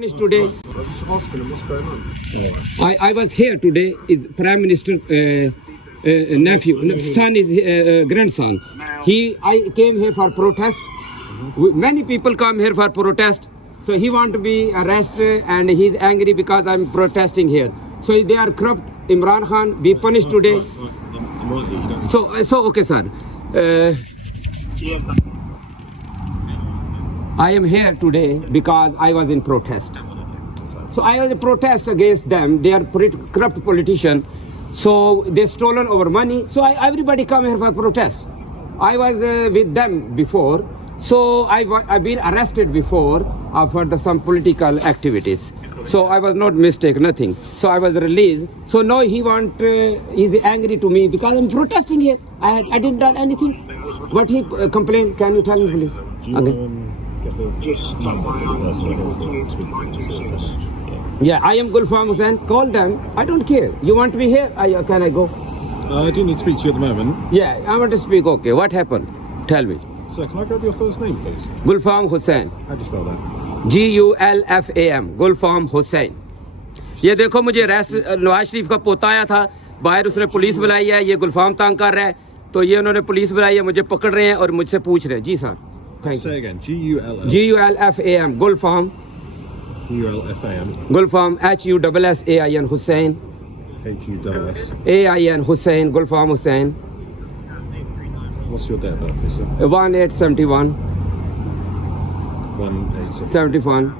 Punished today. I was just asking him what's going on. I was here today. Is Prime Minister nephew, son is grandson. I came here for protest. Many people come here for protest. So he want to be arrested and he's angry because I'm protesting here. So they are corrupt. Imran Khan be punished today. I'm right here, you don't. So okay, sir. I am here today because I was in protest. So I was in protest against them. They are corrupt politician. So they stolen our money. So everybody come here for protest. I was with them before. So I've been arrested before for some political activities. So I was not mistake, nothing. So I was released. So now he's angry to me because I'm protesting here. I didn't do anything. What he complained? Can you tell me, please? Do you get the number of the person who speaks to? Yeah, I am Gulfam Hussain. Call them. I don't care. You want me here? Can I go? I do need to speak to you at the moment. Yeah, I want to speak. Okay, what happened? Tell me. Sir, can I grab your first name, please? Gulfam Hussain. How do you spell that? GULFAM. Gulfam Hussain. ये देखो मुझे arrest Nawaz Sharif का पोता आया था बाहर उसने police बुलाई है ये गुलफाम तंग कर रहा है तो ये उन्होंने पुलिस बुलाई है मुझे पकड़ रहे हैं और मुझसे पूछ रहे हैं जी sir thank Say again. GULFAM. GULFAM Gulfam Gulfam HUSSAIN Hussain HUSS. AIN Hussain Gulfam Hussain What's your date of birth, please, sir? 1871 187. 71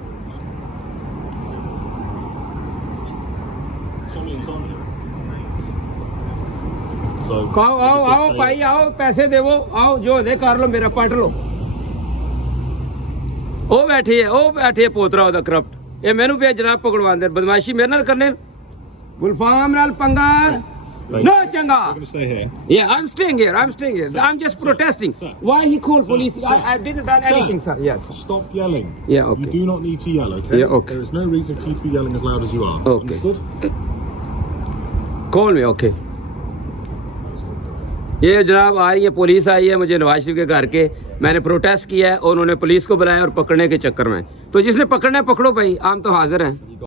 आओ भाई आओ पैसे देवो आओ जो दे कर लो मेरा पट लो ओ बैठी है पोतरा ओदा करप्ट ये मैनू पे जनाब पकड़वांदे बदमाशी मेरे नाल करने गुलफाम नाल पंगा no changa You're going to stay here. yeah I'm staying here I'm just protesting why he called police I didn't do anything sir yes Stop yelling. Yeah, okay. You do not need to yell, okay? Yeah, okay. There is no reason for you to be yelling as loud as you are. Okay. Understood? call me okay ये जनाब आ रही है police आई है मुझे नवाज शरीफ के घर के मैंने प्रोटेस्ट किया है और उन्होंने पुलिस को बुलाया और पकड़ने के चक्कर में तो जिसने पकड़ना है पकड़ो भाई हम तो हाजिर हैं